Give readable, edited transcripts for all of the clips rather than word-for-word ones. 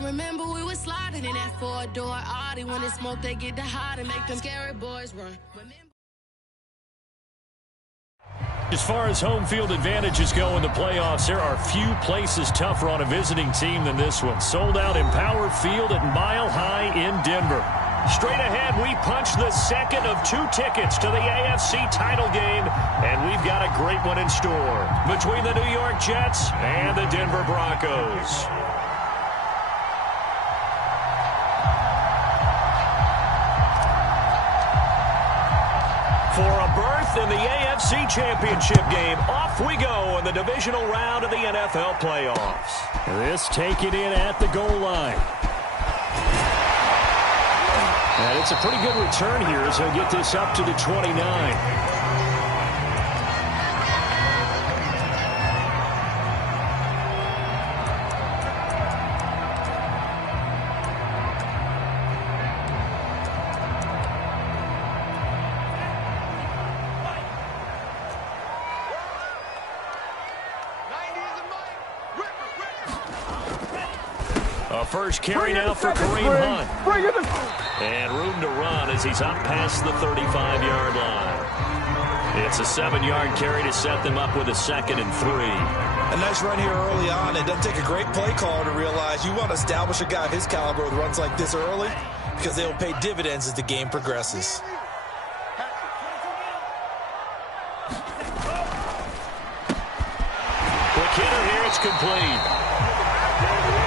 Remember we was sliding in that four-door Audi. When it's smoke, they get the hot and make them scary boys run. As far as home field advantages go in the playoffs, there are few places tougher on a visiting team than this one. Sold out Empower Field at Mile High in Denver. Straight ahead, we punch the second of 2 tickets to the AFC title game, and we've got a great one in store between the New York Jets and the Denver Broncos. For a berth in the AFC Championship game, off we go in the divisional round of the NFL playoffs. This taken in at the goal line. And it's a pretty good return here as he'll get this up to the 29. First carry now for Kareem Hunt. And room to run as he's up past the 35-yard line. It's a 7-yard carry to set them up with a 2nd and 3. A nice run here early on. It doesn't take a great play caller to realize you want to establish a guy of his caliber with runs like this early because they will pay dividends as the game progresses. Quick hitter here. It's complete.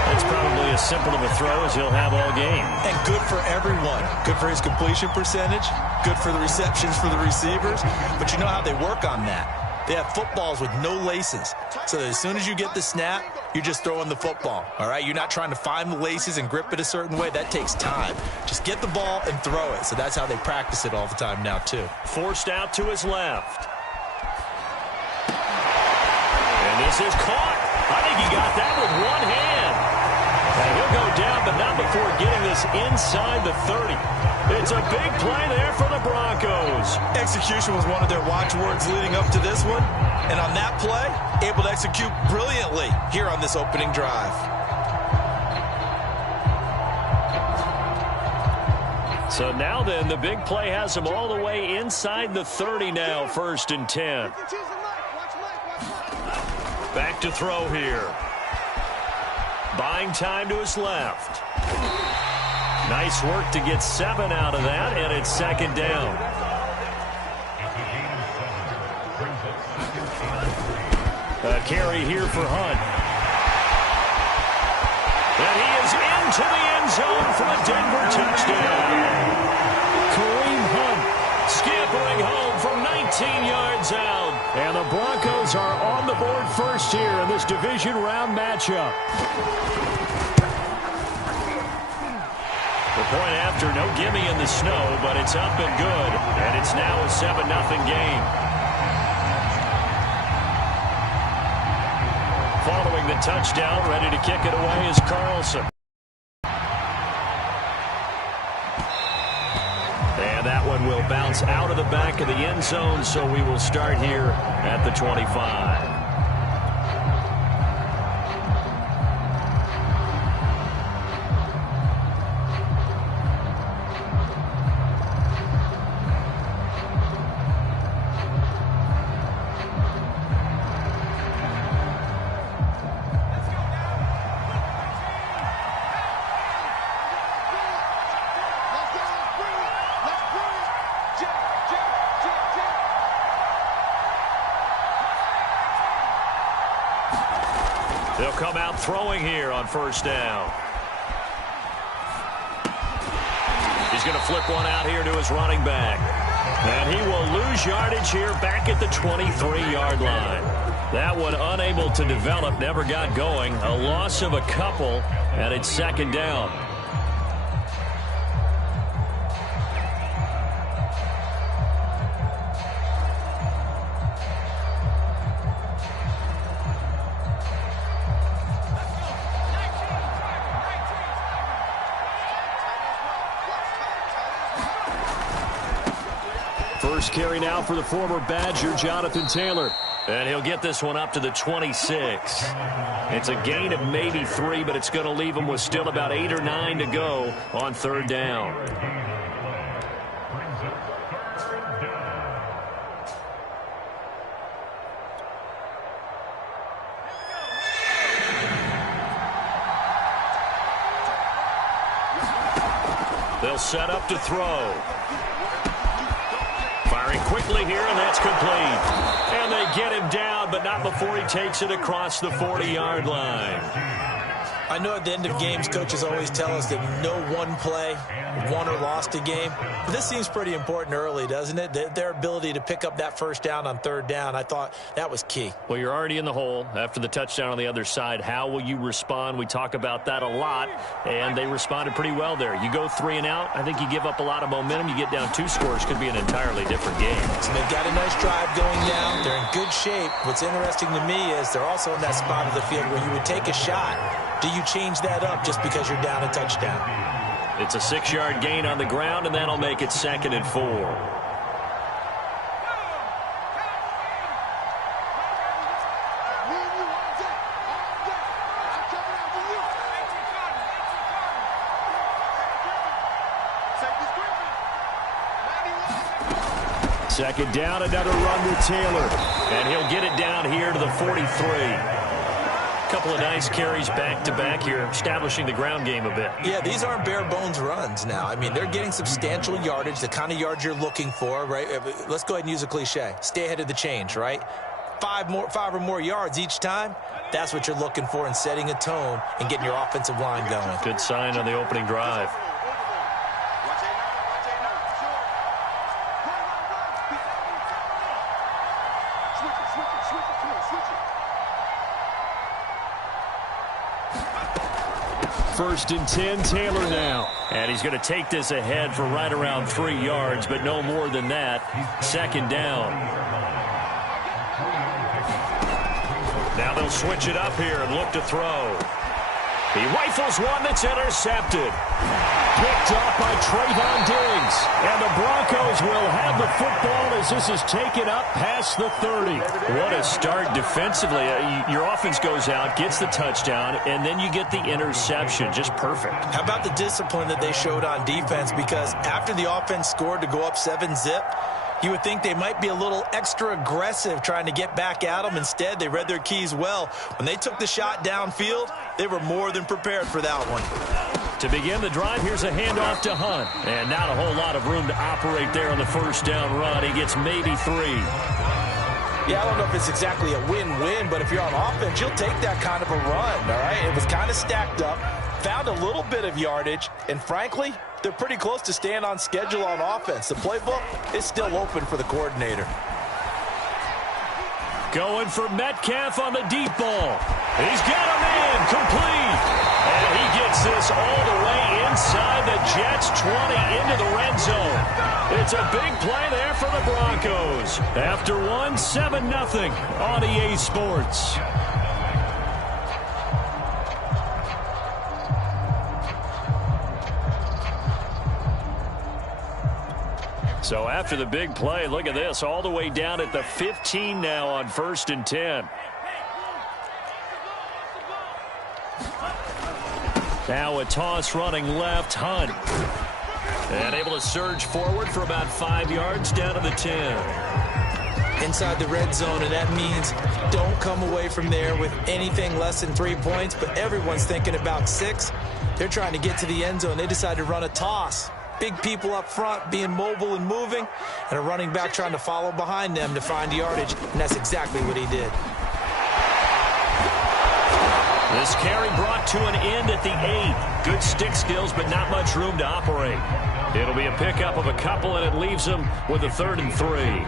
That's probably as simple of a throw as he'll have all game. And good for everyone. Good for his completion percentage. Good for the receptions for the receivers. But you know how they work on that. They have footballs with no laces. So that as soon as you get the snap, you're just throwing the football. All right? You're not trying to find the laces and grip it a certain way. That takes time. Just get the ball and throw it. So that's how they practice it all the time now, too. Forced out to his left. And this is caught. I think he got that with one hand. And he'll go down, but not before getting this inside the 30. It's a big play there for the Broncos. Execution was one of their watchwords leading up to this one. And on that play, able to execute brilliantly here on this opening drive. So now then, the big play has him all the way inside the 30 now, 1st and 10. Back to throw here. Buying time to his left. Nice work to get 7 out of that, and it's 2nd down. A carry here for Hunt. And he is into the end zone for a Denver touchdown. Kareem Hunt scampering home from 19 yards out. And the Broncos are on the board first here in this division round matchup. The point after, no gimme in the snow, but it's up and good. And it's now a 7-0 game. Following the touchdown, ready to kick it away is Carlson. And that one will bounce out of the back of the end zone, so we will start here at the 25. They'll come out throwing here on 1st down. He's going to flip one out here to his running back. And he will lose yardage here back at the 23-yard line. That one unable to develop, never got going. A loss of a couple, and it's 2nd down. First carry now for the former Badger, Jonathan Taylor. And he'll get this one up to the 26. It's a gain of maybe 3, but it's going to leave him with still about 8 or 9 to go on third down. They'll set up to throw. Firing quickly here, and that's complete. And they get him down, but not before he takes it across the 40-yard line. I know at the end of games, coaches always tell us that no one play won or lost a game. But this seems pretty important early, doesn't it? Their ability to pick up that first down on third down, I thought that was key. Well, you're already in the hole after the touchdown on the other side. How will you respond? We talk about that a lot, and they responded pretty well there. You go 3 and out, I think you give up a lot of momentum. You get down 2 scores, could be an entirely different game. So they've got a nice drive going down. They're in good shape. What's interesting to me is they're also in that spot of the field where you would take a shot. Do you change that up just because you're down a touchdown? It's a 6-yard gain on the ground, and that'll make it 2nd and 4. Second down, another run with Taylor. And he'll get it down here to the 43. Couple of nice carries back-to-back here, establishing the ground game a bit. Yeah, these aren't bare-bones runs now. I mean, they're getting substantial yardage, the kind of yards you're looking for, right? Let's go ahead and use a cliche. Stay ahead of the change, right? 5 or more yards each time, that's what you're looking for in setting a tone and getting your offensive line going. Good sign on the opening drive. First and 10, Taylor now. And he's going to take this ahead for right around 3 yards, but no more than that. Second down. Now they'll switch it up here and look to throw. He rifles one that's intercepted. Picked up by Trayvon Diggs. And the Broncos will have the football as this is taken up past the 30. What a start defensively. Your offense goes out, gets the touchdown, and then you get the interception. Just perfect. How about the discipline that they showed on defense? Because after the offense scored to go up 7-zip, you would think they might be a little extra aggressive trying to get back at them. Instead, they read their keys well. When they took the shot downfield, they were more than prepared for that one. To begin the drive, here's a handoff to Hunt. And not a whole lot of room to operate there on the first down run. He gets maybe 3. Yeah, I don't know if it's exactly a win-win, but if you're on offense, you'll take that kind of a run, all right? It was kind of stacked up, found a little bit of yardage, and frankly, they're pretty close to staying on schedule on offense. The playbook is still open for the coordinator. Going for Metcalf on the deep ball. He's got a man complete. And he gets this all the way inside the Jets' 20 into the red zone. It's a big play there for the Broncos. After 7-0 on EA Sports. So after the big play, look at this, all the way down at the 15 now on 1st and 10. Now a toss running left, Hunt. And able to surge forward for about 5 yards down to the 10. Inside the red zone, and that means don't come away from there with anything less than 3 points, but everyone's thinking about 6. They're trying to get to the end zone. They decide to run a toss. Big people up front being mobile and moving, and a running back trying to follow behind them to find yardage, and that's exactly what he did. This carry brought to an end at the 8. Good stick skills, but not much room to operate. It'll be a pickup of a couple, and it leaves them with a 3rd and 3.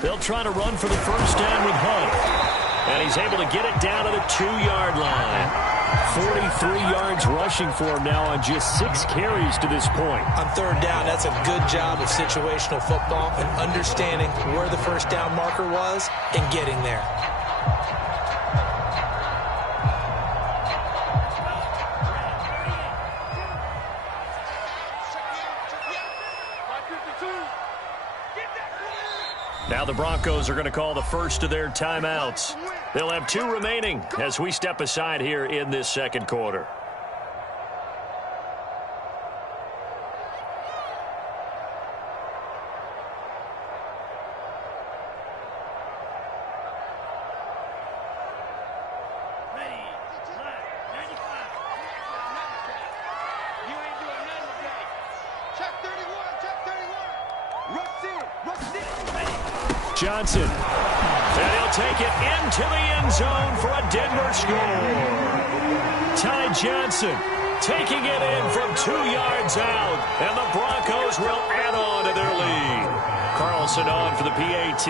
They'll try to run for the first down with Hunt. And he's able to get it down to the 2-yard line. 43 yards rushing for him now on just 6 carries to this point. On third down, that's a good job of situational football and understanding where the first down marker was and getting there. Now the Broncos are going to call the first of their timeouts. They'll have 2 remaining as we step aside here in this second quarter. Johnson, and he'll take it into the end zone for a Denver score. Ty Johnson taking it in from 2 yards out, and the Broncos will add on to their lead. Carlson on for the PAT.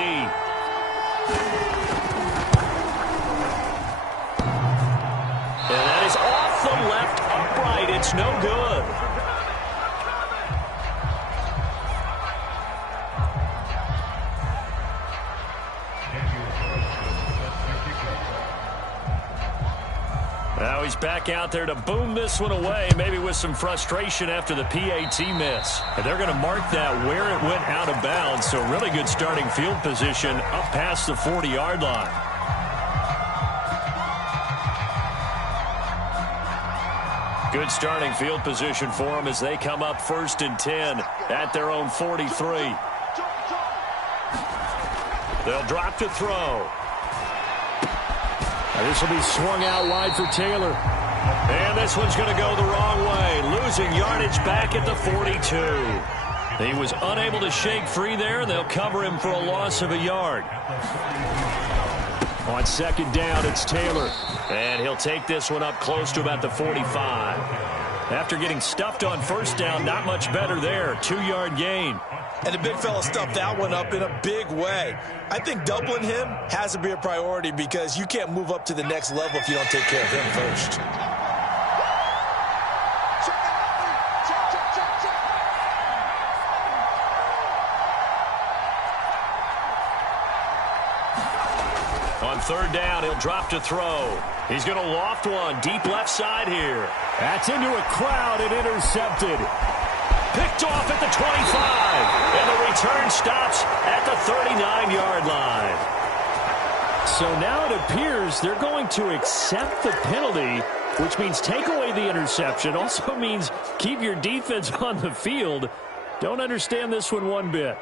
And that is off the left upright. It's no good. Now he's back out there to boom this one away, maybe with some frustration after the PAT miss. And they're going to mark that where it went out of bounds, so really good starting field position up past the 40-yard line. Good starting field position for them as they come up 1st and 10 at their own 43. They'll drop to throw. This will be swung out wide for Taylor. And this one's going to go the wrong way, losing yardage back at the 42. He was unable to shake free there, and they'll cover him for a loss of a yard. On second down, it's Taylor. And he'll take this one up close to about the 45. After getting stuffed on first down, not much better there. 2-yard gain. And the big fella stuffed that one up in a big way. I think doubling him has to be a priority because you can't move up to the next level if you don't take care of him first. On third down, he'll drop to throw. He's going to loft one deep left side here. That's into a crowd and intercepted. Picked off at the 25, and the return stops at the 39-yard line. So now it appears they're going to accept the penalty, which means take away the interception. Also means keep your defense on the field. Don't understand this one bit.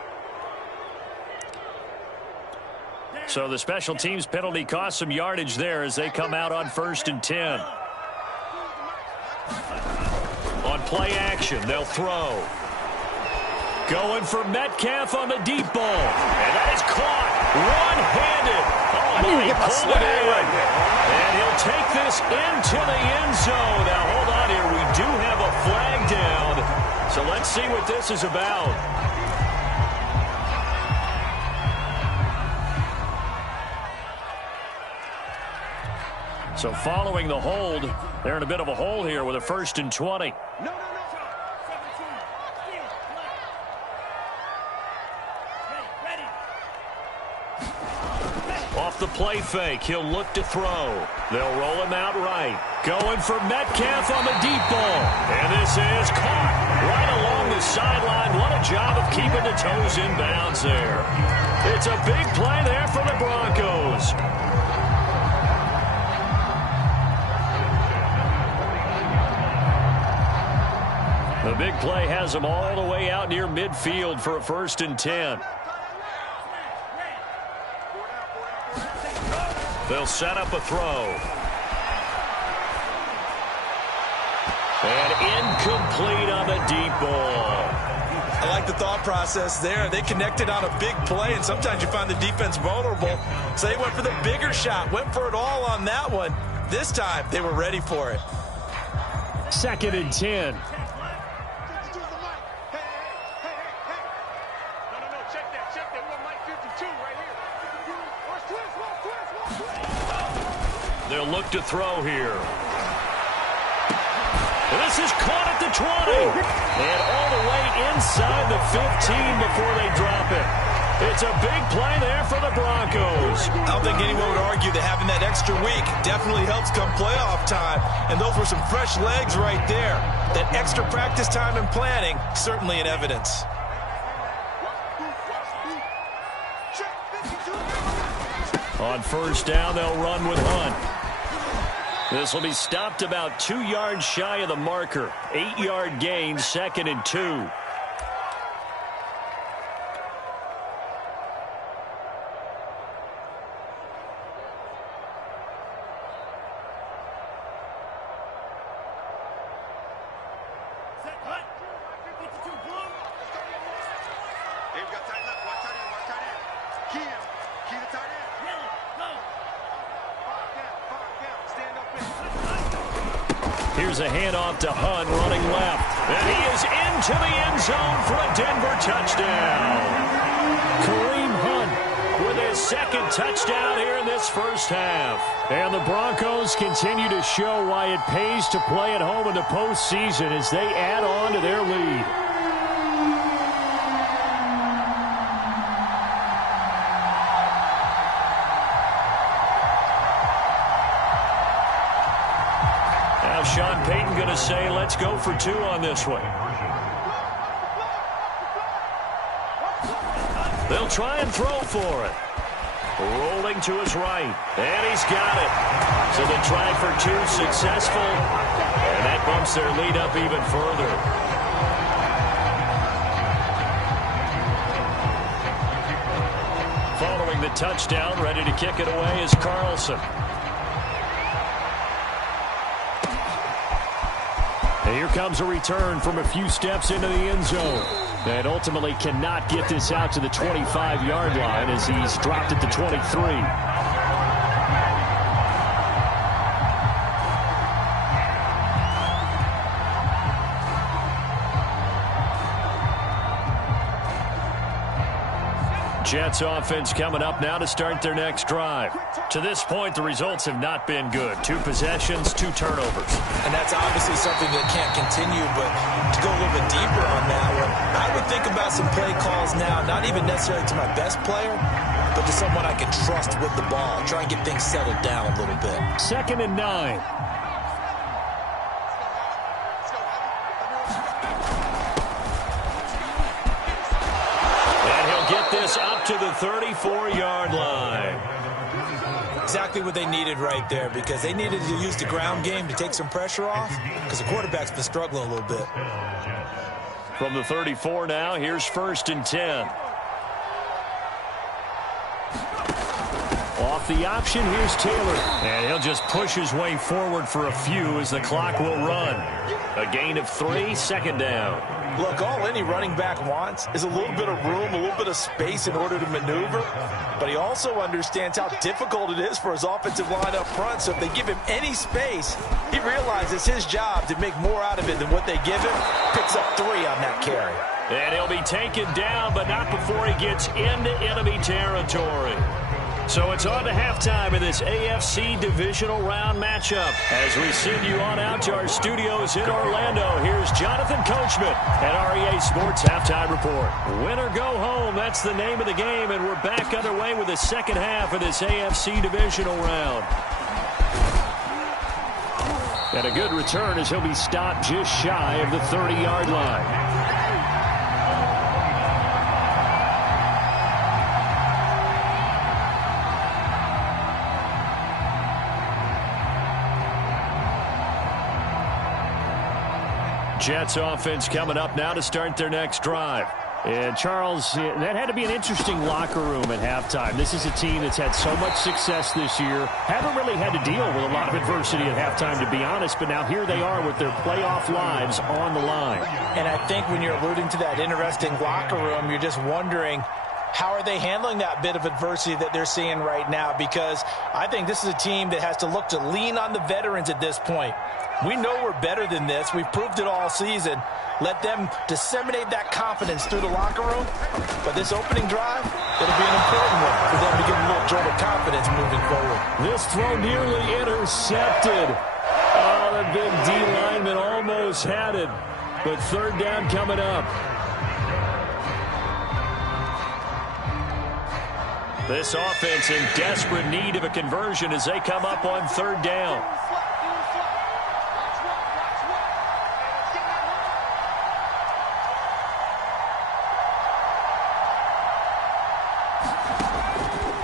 So the special teams penalty cost some yardage there as they come out on 1st and 10. On play action, they'll throw. Going for Metcalf on the deep ball. And that is caught one-handed. Oh, my, he pulled it in. And he'll take this into the end zone. Now, hold on here. We do have a flag down. So let's see what this is about. So following the hold, they're in a bit of a hole here with a 1st and 20. Off the play fake, he'll look to throw. They'll roll him out right. Going for Metcalf on the deep ball. And this is caught right along the sideline. What a job of keeping the toes in bounds there. It's a big play there for the Broncos. The big play has them all the way out near midfield for a 1st and 10. They'll set up a throw. And incomplete on the deep ball. I like the thought process there. They connected on a big play, and sometimes you find the defense vulnerable. So they went for the bigger shot, went for it all on that one. This time, they were ready for it. 2nd and 10. They'll look to throw here. This is caught at the 20. And all the way inside the 15 before they drop it. It's a big play there for the Broncos. I don't think anyone would argue that having that extra week definitely helps come playoff time. And those were some fresh legs right there. That extra practice time and planning, certainly in evidence. On first down, they'll run with Hunt. This will be stopped about 2 yards shy of the marker. 8-yard gain, 2nd and 2. Here's a handoff to Hunt, running left. And he is into the end zone for a Denver touchdown. Kareem Hunt with his 2nd touchdown here in this first half. And the Broncos continue to show why it pays to play at home in the postseason as they add on to their lead. Sean Payton going to say, let's go for 2 on this one. They'll try and throw for it. Rolling to his right. And he's got it. So the try for 2 successful. And that bumps their lead up even further. Following the touchdown, ready to kick it away is Carlson. And here comes a return from a few steps into the end zone. And ultimately cannot get this out to the 25-yard line as he's dropped at the 23. Jets offense coming up now to start their next drive. To this point, the results have not been good. 2 possessions, 2 turnovers. And that's obviously something that can't continue, but to go a little bit deeper on that one, I would think about some play calls now, not even necessarily to my best player, but to someone I can trust with the ball. Try and get things settled down a little bit. 2nd and 9. Up to the 34-yard line. Exactly what they needed right there, because they needed to use the ground game to take some pressure off, because the quarterback's been struggling a little bit. From the 34 now, here's 1st and 10. Off the option, here's Taylor. And he'll just push his way forward for a few as the clock will run. A gain of 3, 2nd down. Look, all any running back wants is a little bit of room, a little bit of space in order to maneuver. But he also understands how difficult it is for his offensive line up front. So if they give him any space, he realizes his job to make more out of it than what they give him. Picks up 3 on that carry. And he'll be taken down, but not before he gets into enemy territory. So it's on to halftime in this AFC divisional round matchup. As we send you on out to our studios in Orlando, here's Jonathan Coachman at REA Sports Halftime Report. Win or go home, that's the name of the game, and we're back underway with the second half of this AFC divisional round. And a good return as he'll be stopped just shy of the 30-yard line. Jets offense coming up now to start their next drive. And Charles, that had to be an interesting locker room at halftime. This is a team that's had so much success this year. Haven't really had to deal with a lot of adversity at halftime, to be honest. But now here they are with their playoff lives on the line. And I think when you're alluding to that interesting locker room, you're just wondering, how are they handling that bit of adversity that they're seeing right now? Because I think this is a team that has to look to lean on the veterans at this point. We know we're better than this. We've proved it all season. Let them disseminate that confidence through the locker room. But this opening drive, it'll be an important one for them to get a little jolt of confidence moving forward. This throw nearly intercepted. Oh, the big D lineman almost had it, but third down coming up. This offense in desperate need of a conversion as they come up on third down.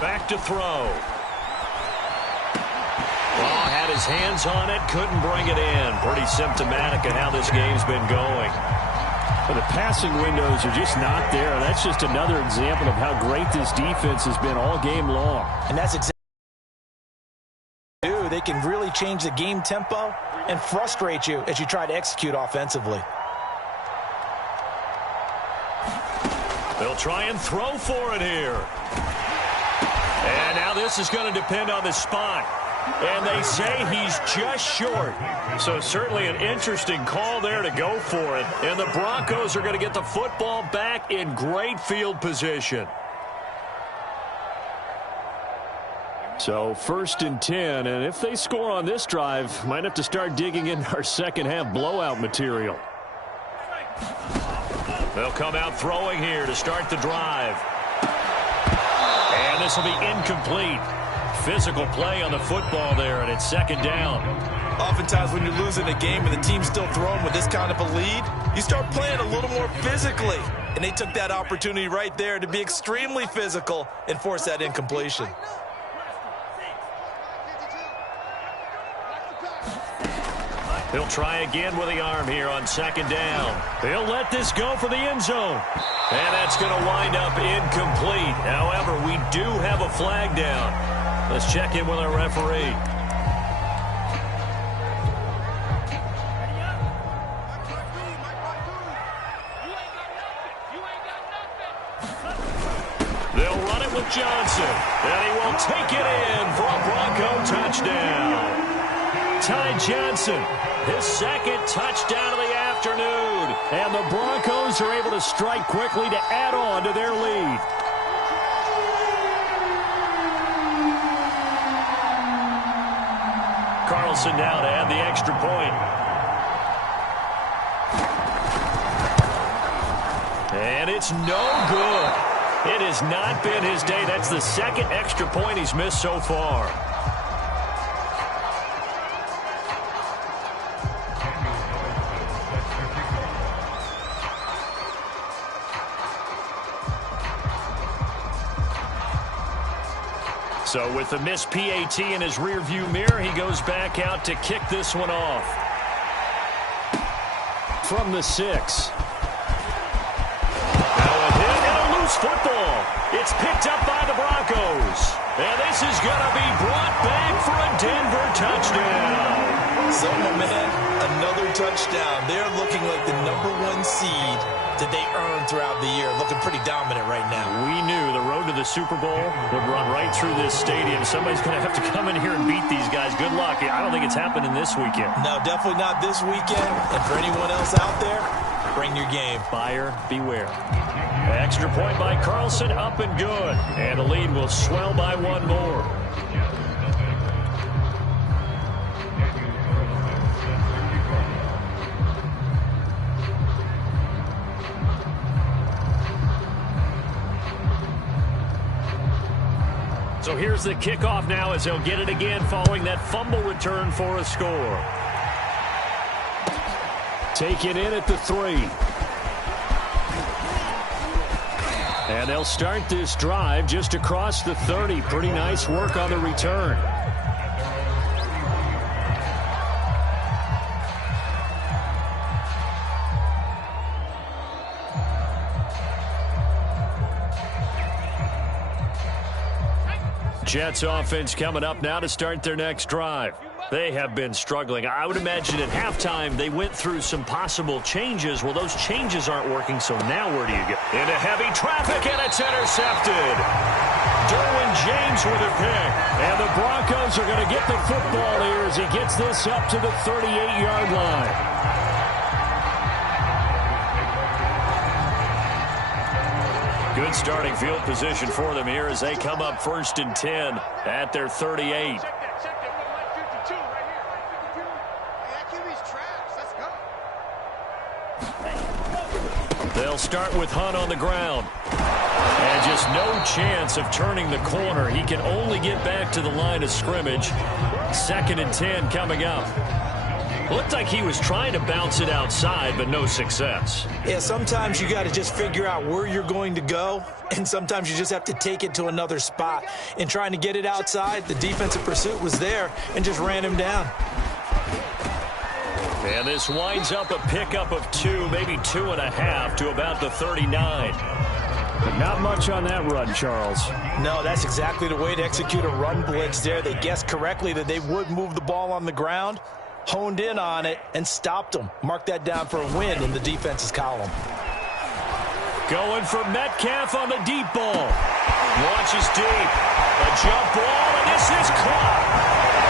Back to throw. Well, had his hands on it, couldn't bring it in. Pretty symptomatic of how this game's been going. But the passing windows are just not there. That's just another example of how great this defense has been all game long. And that's exactly what they do. They can really change the game tempo and frustrate you as you try to execute offensively. They'll try and throw for it here. And now this is going to depend on the spot. And they say he's just short. So certainly an interesting call there to go for it. And the Broncos are going to get the football back in great field position. So 1st and 10, and if they score on this drive, might have to start digging in our second half blowout material. They'll come out throwing here to start the drive. And this will be incomplete. Physical play on the football there, and it's second down. Oftentimes when you're losing a game and the team's still throwing with this kind of a lead, you start playing a little more physically. And they took that opportunity right there to be extremely physical and force that incompletion. He'll try again with the arm here on second down. He'll let this go for the end zone. And that's going to wind up incomplete. However, we do have a flag down. Let's check in with our referee. They'll run it with Johnson. And he will take it in for a Bronco touchdown. Ty Johnson, his second touchdown of the afternoon. And the Broncos are able to strike quickly to add on to their lead. Carlson now to add the extra point. And it's no good. It has not been his day. That's the second extra point he's missed so far. So with the missed PAT in his rearview mirror, he goes back out to kick this one off. From the 6. Now a hit and a loose football. It's picked up by the Broncos. And this is going to be brought back for a Denver touchdown. So, my man, another touchdown. They're looking like the #1 seed that they earned throughout the year. Looking pretty dominant right now. We knew the road to the Super Bowl would run right through this stadium. Somebody's going to have to come in here and beat these guys. Good luck. I don't think it's happening this weekend. No, definitely not this weekend. And for anyone else out there, bring your game. Buyer beware. Extra point by Carlson, up and good. And the lead will swell by one more. So here's the kickoff now as they'll get it again following that fumble return for a score. Taken in at the 3. And they'll start this drive just across the 30. Pretty nice work on the return. Jets offense coming up now to start their next drive. They have been struggling. I would imagine at halftime they went through some possible changes. Well, those changes aren't working, so now where do you go? Into heavy traffic, and it's intercepted. Derwin James with a pick. And the Broncos are going to get the football here as he gets this up to the 38-yard line. Good starting field position for them here as they come up 1st and 10 at their 38. They'll start with Hunt on the ground. And just no chance of turning the corner. He can only get back to the line of scrimmage. 2nd and 10 coming up. Looked like he was trying to bounce it outside, but no success. Yeah, sometimes you got to just figure out where you're going to go, and sometimes you just have to take it to another spot. In trying to get it outside, the defensive pursuit was there and just ran him down. And this winds up a pickup of 2, maybe 2.5 to about the 39. But not much on that run, Charles. No, that's exactly the way to execute a run blitz there. They guessed correctly that they would move the ball on the ground, honed in on it, and stopped them. Mark that down for a win in the defense's column. Going for Metcalf on the deep ball. Launches deep. A jump ball, and this is caught.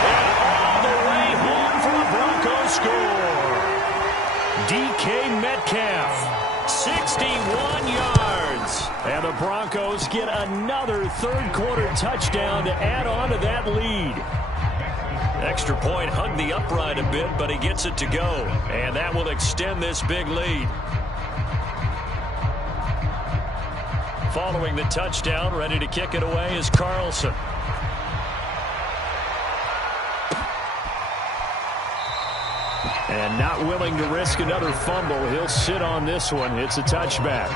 And all the way home for the Broncos score. DK Metcalf, 61 yards. And the Broncos get another third-quarter touchdown to add on to that lead. Extra point hugged the upright a bit, but he gets it to go. And that will extend this big lead. Following the touchdown, ready to kick it away is Carlson. And not willing to risk another fumble. He'll sit on this one. It's a touchback.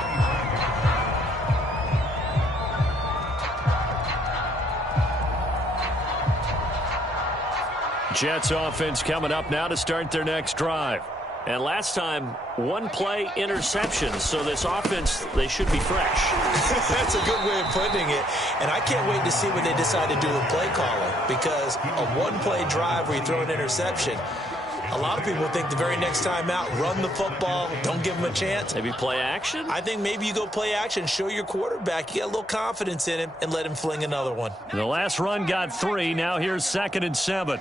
Jets offense coming up now to start their next drive. And last time, 1-play interception. So this offense, they should be fresh. That's a good way of putting it. And I can't wait to see what they decide to do with play calling. Because a 1-play drive where you throw an interception, a lot of people think the very next time out, run the football, don't give them a chance. Maybe play action? I think maybe you go play action, show your quarterback you got a little confidence in him, and let him fling another one. The last run got 3. Now here's 2nd and 7.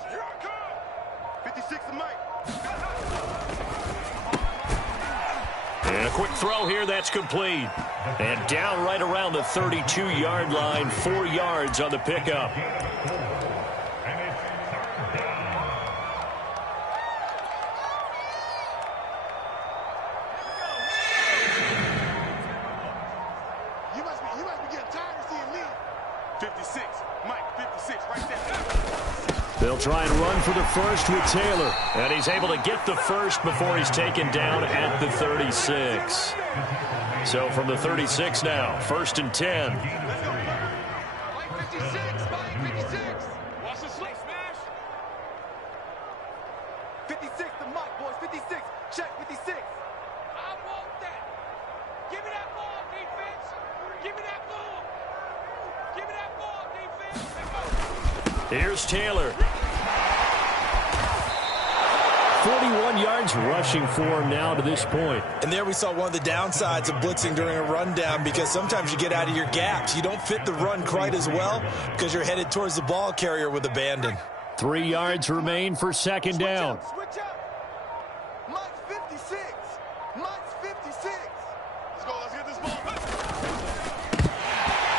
And a quick throw here, that's complete. And down right around the 32-yard line, 4 yards on the pickup. You must be getting tired of seeing me. 56, Mike, 56, right there. They'll try and run for the first with Taylor. And he's able to get the first before he's taken down at the 36. So from the 36 now, 1st and 10. Let's go. Mike 56, Mike 56. Watch the slip smash. 56 to Mike, boys, 56. Check 56. I want that. Give me that ball, defense. Give me that ball. Give me that ball, defense. Here's Taylor. 41 yards rushing for him now to this point. And there we saw one of the downsides of blitzing during a rundown, because sometimes you get out of your gaps. You don't fit the run quite as well because you're headed towards the ball carrier with abandon. 3 yards remain for 2nd down. Switch up. Mike's 56. Mike's 56. Let's go. Let's get this ball.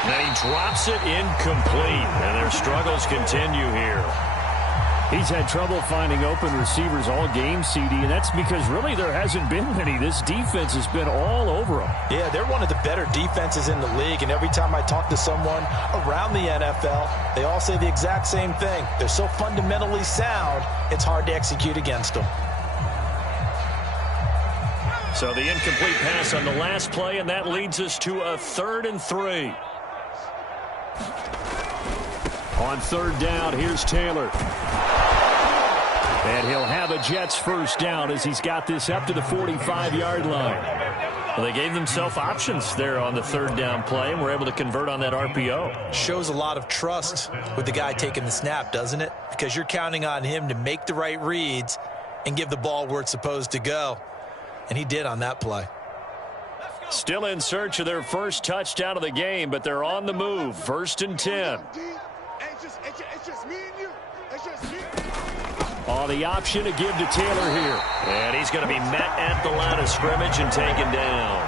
And he drops it incomplete. And their struggles continue here. He's had trouble finding open receivers all game, CD, and that's because really there hasn't been many. This defense has been all over him. Yeah, they're one of the better defenses in the league, and every time I talk to someone around the NFL, they all say the exact same thing. They're so fundamentally sound, it's hard to execute against them. So the incomplete pass on the last play, and that leads us to a 3rd and 3. On 3rd down, here's Taylor. And he'll have a Jets first down as he's got this up to the 45-yard line. Well, they gave themselves options there on the 3rd down play, and were able to convert on that RPO. Shows a lot of trust with the guy taking the snap, doesn't it? Because you're counting on him to make the right reads and give the ball where it's supposed to go. And he did on that play. Still in search of their first touchdown of the game, but they're on the move. 1st and 10. It's just me and you. It's just me. Oh, the option to give to Taylor here. And he's going to be met at the line of scrimmage and taken down.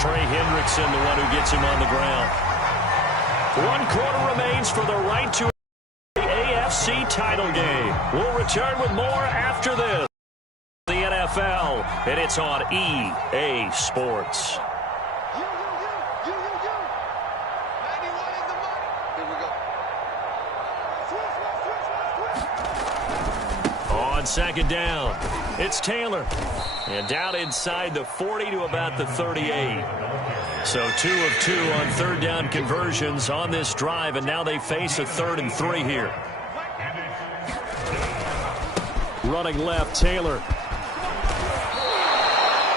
Trey Hendrickson, the one who gets him on the ground. 1 quarter remains for the right to the AFC title game. We'll return with more after this. The NFL. NFL, and it's on EA Sports. 91 is the money. Here we go. On second down, it's Taylor. And down inside the 40 to about the 38. So 2 of 2 on third down conversions on this drive, and now they face a 3rd and 3 here. Running left, Taylor.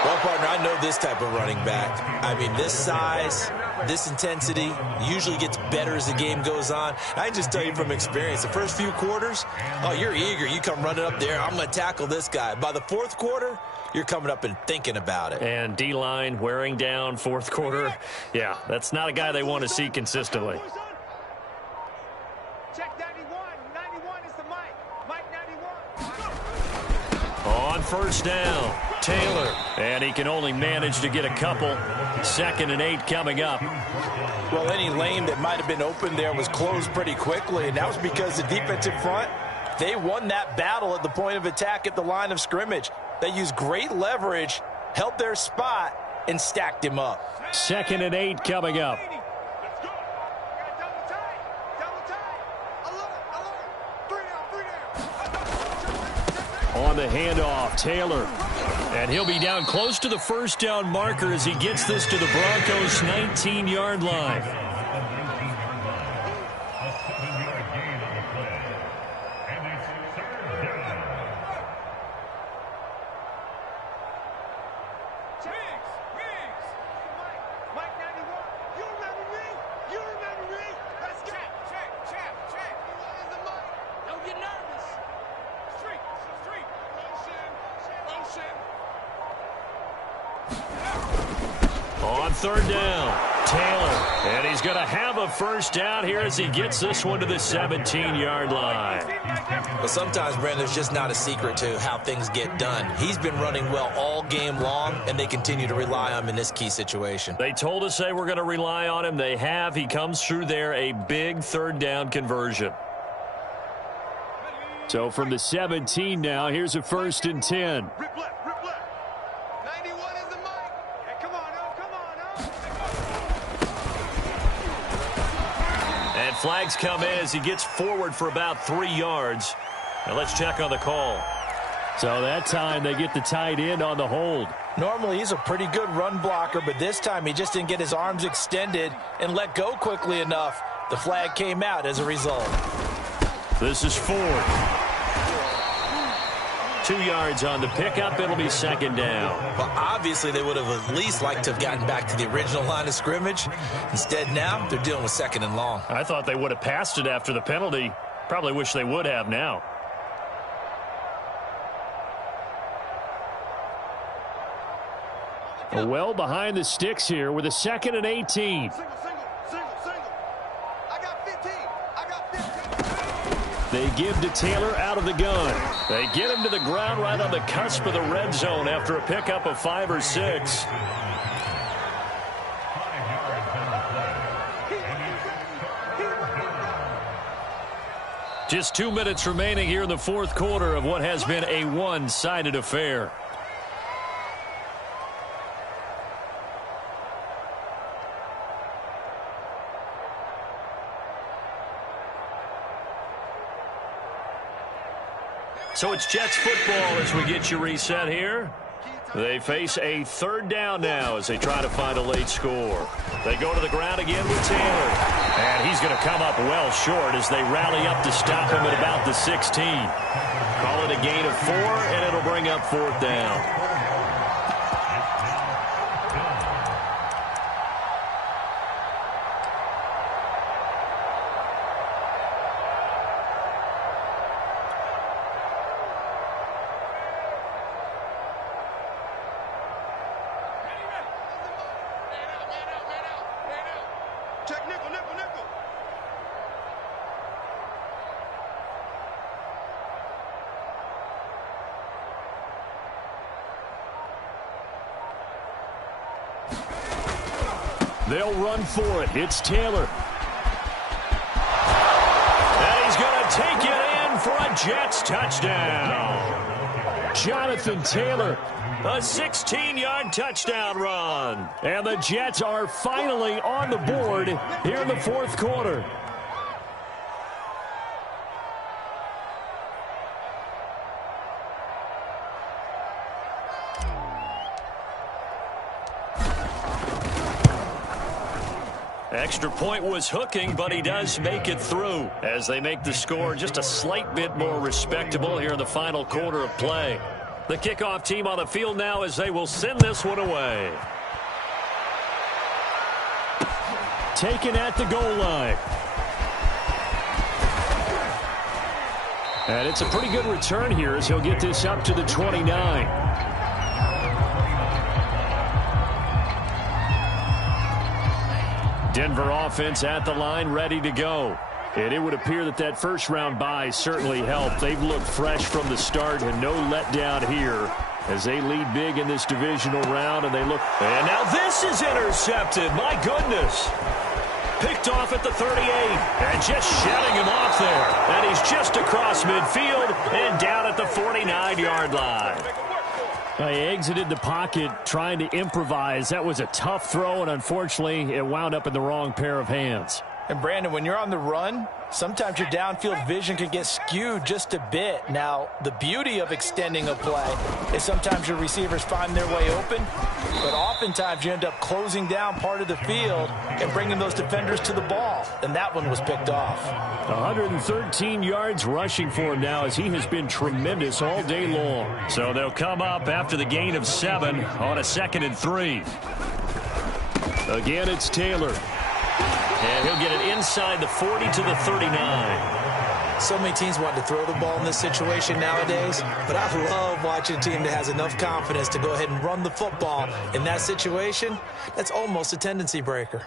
Well, partner, I know this type of running back. I mean, this size, this intensity usually gets better as the game goes on. I can just tell you from experience, the first few quarters, oh, you're eager. You come running up there, I'm going to tackle this guy. By the fourth quarter, you're coming up and thinking about it. And D-line wearing down fourth quarter. Yeah, that's not a guy they want to see consistently. Check 91. 91 is the mic. Mike 91. On first down, Taylor. And he can only manage to get a couple. 2nd and 8 coming up. Well, any lane that might have been open there was closed pretty quickly, and that was because the defensive front, they won that battle at the point of attack at the line of scrimmage. They used great leverage, held their spot, and stacked him up. 2nd and 8 coming up. Let's go. Got double tight. Double tight. Alert. 3 down. On the handoff, Taylor. And he'll be down close to the first down marker as he gets this to the Broncos' 19-yard line. Mike 91. You remember me? You remember me? Let's go. Check. 91 is the mic. Don't get nervous. Street. Motion. On third down, Taylor. And he's going to have a first down here as he gets this one to the 17-yard line. Well, sometimes, Brandon, there's just not a secret to how things get done. He's been running well all game long, and they continue to rely on him in this key situation. They told us they were going to rely on him. They have. He comes through there, a big third down conversion. So from the 17 now, here's a 1st and 10. Rip left. 91 is the mic. Hey, come on. And flags come in as he gets forward for about 3 yards. Now let's check on the call. So that time they get the tight end on the hold. Normally he's a pretty good run blocker, but this time he just didn't get his arms extended and let go quickly enough. The flag came out as a result. This is Ford. 2 yards on the pickup. It'll be 2nd down. Well, obviously they would have at least liked to have gotten back to the original line of scrimmage. Instead, now they're dealing with 2nd and long. I thought they would have passed it after the penalty. Probably wish they would have now. Well behind the sticks here with a 2nd and 18. Single. I got 15. They give to Taylor out of the gun. They get him to the ground right on the cusp of the red zone after a pickup of 5 or 6. Just 2 minutes remaining here in the fourth quarter of what has been a one-sided affair. So it's Jets football as we get you reset here. They face a 3rd down now as they try to find a late score. They go to the ground again with Taylor. And he's going to come up well short as they rally up to stop him at about the 16. Call it a gain of 4, and it'll bring up 4th down. Check nickel. They'll run for it. It's Taylor. And he's going to take it in for a Jets touchdown. Jonathan Taylor, a 16-yard touchdown run. And the Jets are finally on the board here in the fourth quarter. Extra point was hooking, but he does make it through as they make the score just a slight bit more respectable here in the final quarter of play. The kickoff team on the field now as they will send this one away. Taken at the goal line. And it's a pretty good return here as he'll get this up to the 29. Denver offense at the line, ready to go. And it would appear that that first-round bye certainly helped. They've looked fresh from the start and no letdown here as they lead big in this divisional round. And they look. And now this is intercepted. My goodness. Picked off at the 38 and just shedding him off there. And he's just across midfield and down at the 49-yard line. He exited the pocket trying to improvise. That was a tough throw, and unfortunately, it wound up in the wrong pair of hands. And, Brandon, when you're on the run, sometimes your downfield vision can get skewed just a bit. Now, the beauty of extending a play is sometimes your receivers find their way open, but oftentimes you end up closing down part of the field and bringing those defenders to the ball. And that one was picked off. 113 yards rushing for him now as he has been tremendous all day long. So they'll come up after the gain of 7 on a 2nd and 3. Again, it's Taylor. And he'll get it inside the 40 to the 39. So many teams want to throw the ball in this situation nowadays, but I love watching a team that has enough confidence to go ahead and run the football. In that situation, that's almost a tendency breaker.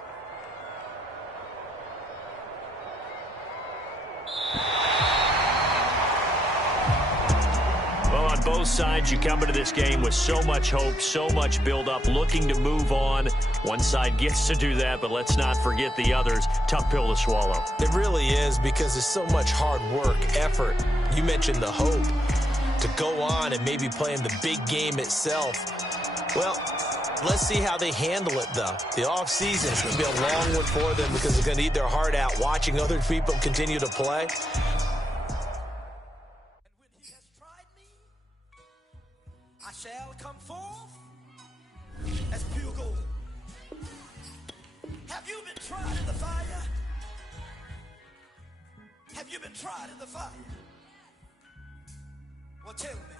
Well, on both sides, you come into this game with so much hope, so much build-up, looking to move on. One side gets to do that, but let's not forget the others. Tough pill to swallow. It really is because there's so much hard work, effort. You mentioned the hope to go on and maybe play in the big game itself. Well, let's see how they handle it, though. The offseason is going to be a long one for them because they're going to eat their heart out watching other people continue to play. Shall come forth as pure gold. Have you been tried in the fire? Have you been tried in the fire? Well, tell me.